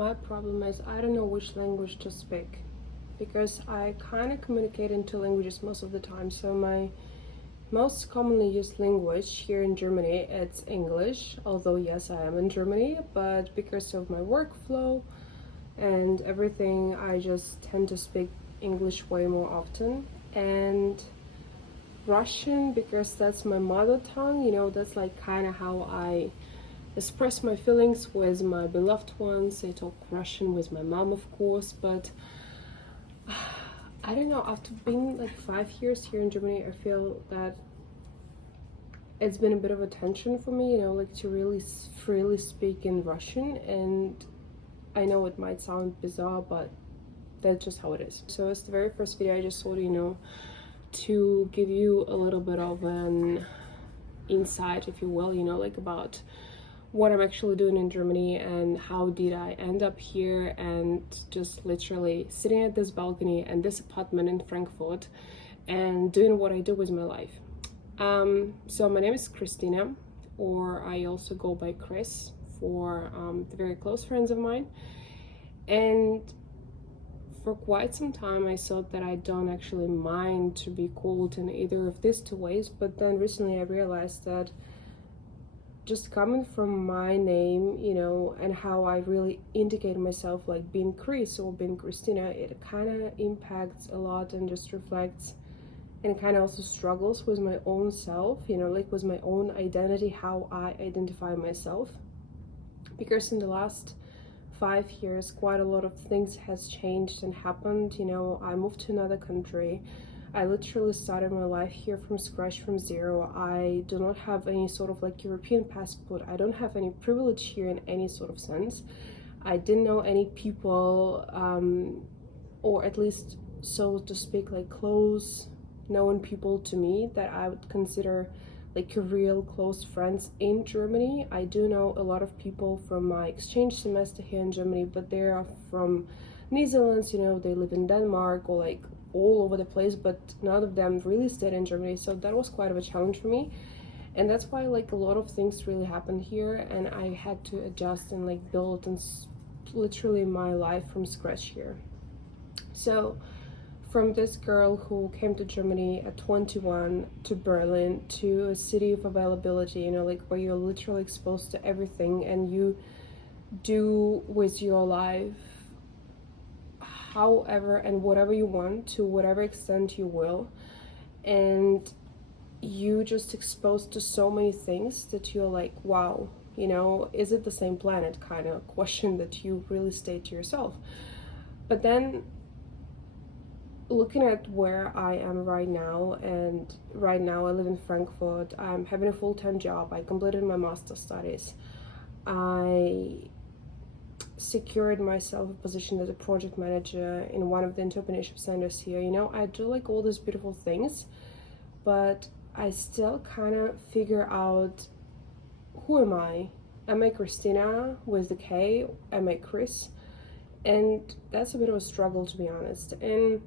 My problem is I don't know which language to speak, because I kind of communicate in two languages most of the time. So my most commonly used language here in Germany, it's English, although yes, I am in Germany, but because of my workflow and everything, I just tend to speak English way more often. And Russian, because that's my mother tongue, you know, that's like kind of how I express my feelings with my beloved ones. I talk Russian with my mom, of course, but I don't know, after being like 5 years here in Germany, I feel that it's been a bit of a tension for me, you know, like to really freely speak in Russian. And I know it might sound bizarre, but that's just how it is. So it's the very first video I just thought, you know, to give you a little bit of an insight, if you will, you know, like about what I'm actually doing in Germany and how did I end up here, and just literally sitting at this balcony and this apartment in Frankfurt and doing what I do with my life. So my name is Christina, or I also go by Chris for the very close friends of mine. And for quite some time I thought that I don't actually mind to be called in either of these two ways, but then recently I realized that just coming from my name, you know, and how I really indicate myself, like being Chris or being Christina, it kind of impacts a lot and just reflects and kind of also struggles with my own self, you know, like with my own identity, how I identify myself. Because in the last 5 years, quite a lot of things has changed and happened. You know, I moved to another country. I literally started my life here from scratch, from zero. I do not have any sort of like European passport. I don't have any privilege here in any sort of sense. I didn't know any people, or at least, so to speak, like close known people to me that I would consider like real close friends in Germany. I do know a lot of people from my exchange semester here in Germany, but they are from Netherlands, you know, they live in Denmark or like all over the place, but none of them really stayed in Germany. So that was quite of a challenge for me. And that's why like a lot of things really happened here, and I had to adjust and like build and literally my life from scratch here. So from this girl who came to Germany at 21 to Berlin, to a city of availability, you know, like where you're literally exposed to everything and you do with your life however and whatever you want, to whatever extent you will, and you just exposed to so many things that you're like, wow, you know, is it the same planet, kind of question that you really state to yourself. But then looking at where I am right now, and right now I live in Frankfurt, I'm having a full-time job, I completed my master's studies, I secured myself a position as a project manager in one of the entrepreneurship centers here. You know, I do like all these beautiful things, but I still kind of figure out, who am I? Am I Christina with the K? Am I Chris? And that's a bit of a struggle, to be honest. And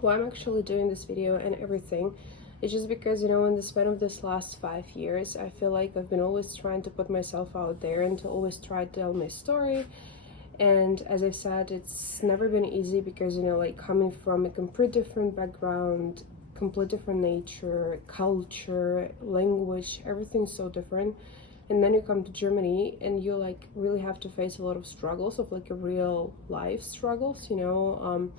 why I'm actually doing this video and everything, it's just because, you know, in the span of this last 5 years, I feel like I've been always trying to put myself out there and to always try to tell my story. And as I've said, it's never been easy because, you know, like coming from a complete different background, complete different nature, culture, language, everything's so different. And then you come to Germany and you like really have to face a lot of struggles of like a real life struggles, you know,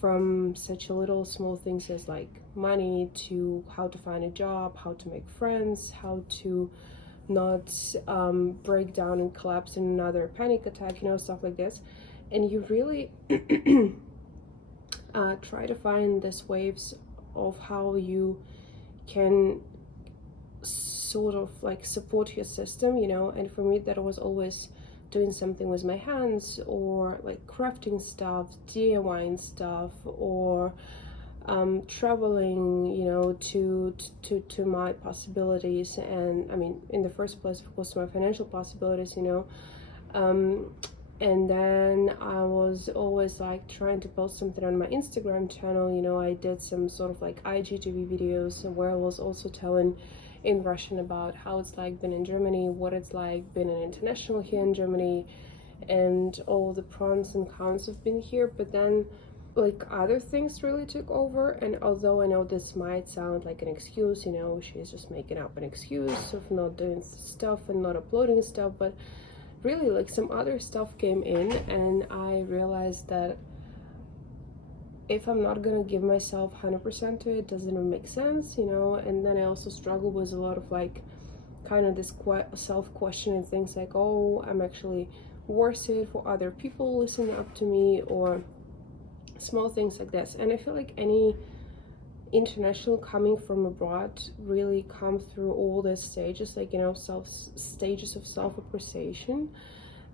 from such a little small things as like money, to how to find a job, how to make friends, how to not break down and collapse in another panic attack, you know, stuff like this. And you really try to find these waves of how you can sort of like support your system, you know. And for me, that was always doing something with my hands, or like crafting stuff, DIYing stuff, or traveling, you know, to my possibilities. And I mean, in the first place, of course, to my financial possibilities, you know. And then I was always like trying to post something on my Instagram channel, you know. I did some sort of like IGTV videos where I was also telling in Russian about how it's like being in Germany, what it's like being an international here in Germany, and all the pros and cons have been here, but then like other things really took over. And although I know this might sound like an excuse, you know, she's just making up an excuse of not doing stuff and not uploading stuff, but really like some other stuff came in, and I realized that if I'm not gonna give myself 100% to it, doesn't even make sense, you know. And then I also struggle with a lot of like kind of this self-questioning things like, oh, I'm actually worth it for other people listening up to me, or small things like this. And I feel like any international coming from abroad really come through all these stages, like, you know, stages of self-appreciation.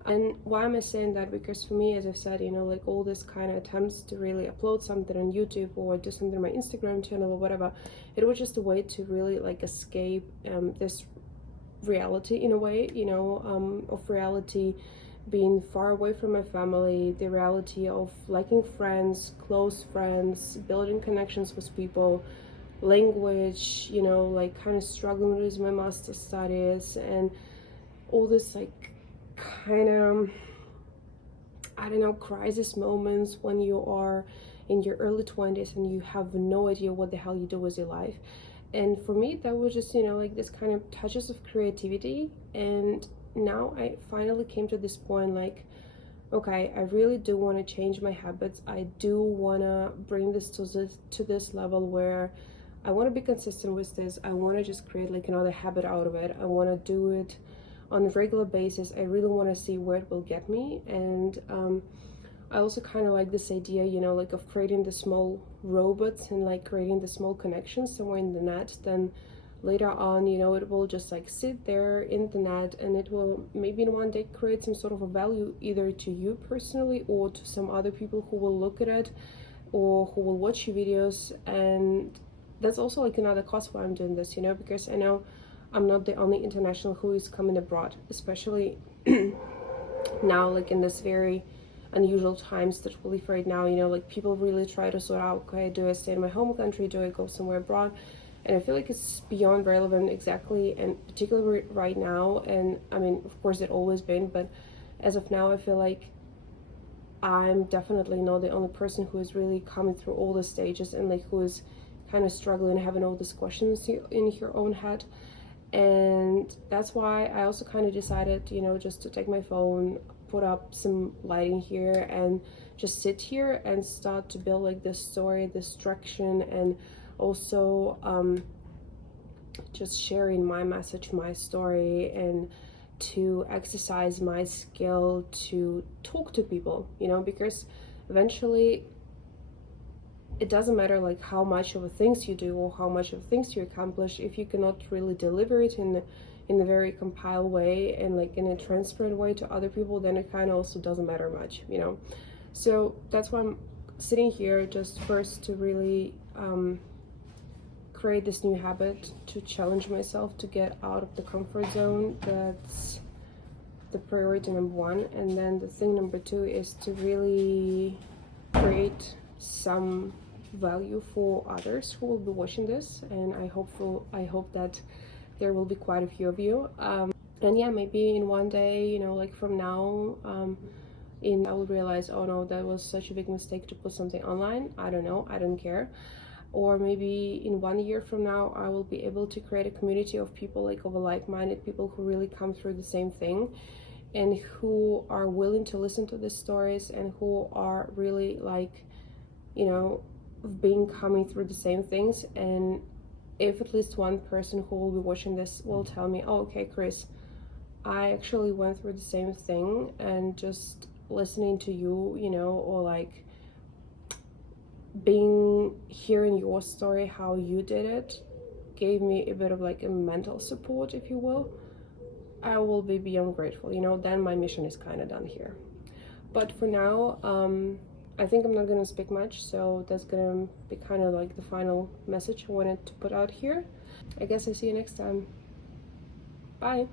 And why am I saying that? Because for me, as I've said, you know, like all this kind of attempts to really upload something on YouTube or do something on my Instagram channel or whatever, it was just a way to really like escape this reality in a way, you know, of reality being far away from my family, the reality of liking friends, close friends, building connections with people, language, you know, like kind of struggling with my master's studies, and all this like kind of, I don't know, crisis moments when you are in your early 20s and you have no idea what the hell you do with your life. And for me, that was just, you know, like this kind of touches of creativity. And now I finally came to this point, like, okay, I really do want to change my habits. I do want to bring this to this level where I want to be consistent with this. I want to just create like another habit out of it. I want to do it on a regular basis. I really want to see where it will get me. And I also kind of like this idea, you know, like of creating the small robots and like creating the small connections somewhere in the net. Then later on, you know, it will just like sit there in the net, and it will maybe in one day create some sort of a value either to you personally or to some other people who will look at it or who will watch your videos. And that's also like another cause why I'm doing this, you know, because I know I'm not the only international who is coming abroad, especially now, like in this very unusual times that we live right now, you know, like people really try to sort out, okay, do I stay in my home country, do I go somewhere abroad? And I feel like it's beyond relevant exactly, and particularly right now. And I mean, of course it always been, but as of now I feel like I'm definitely not the only person who is really coming through all the stages and like who is kind of struggling, having all these questions in your own head. And that's why I also kind of decided, you know, just to take my phone, put up some lighting here, and just sit here and start to build like this story, this direction, and also just sharing my message, my story, and to exercise my skill to talk to people, you know, because eventually it doesn't matter like how much of the things you do or how much of the things you accomplish if you cannot really deliver it in a very compiled way and like in a transparent way to other people, then it kind of also doesn't matter much, you know. So that's why I'm sitting here, just first to really create this new habit, to challenge myself to get out of the comfort zone. That's the priority number one. And then the thing number two is to really create some value for others who will be watching this, and I hope that there will be quite a few of you. And yeah, maybe in one day, you know, like from now I will realize, oh no, that was such a big mistake to put something online. I don't know, I don't care. Or maybe in 1 year from now I will be able to create a community of people, like of like-minded people who really come through the same thing and who are willing to listen to these stories and who are really like, you know, coming through the same things. And if at least one person who will be watching this will tell me, oh, okay, Chris, I actually went through the same thing, and just listening to you, you know, or like hearing your story, how you did it, gave me a bit of like a mental support, if you will, I will be beyond grateful, you know. Then my mission is kind of done here. But for now, I think I'm not gonna speak much, so that's gonna be kind of like the final message I wanted to put out here. I guess I see you next time. Bye.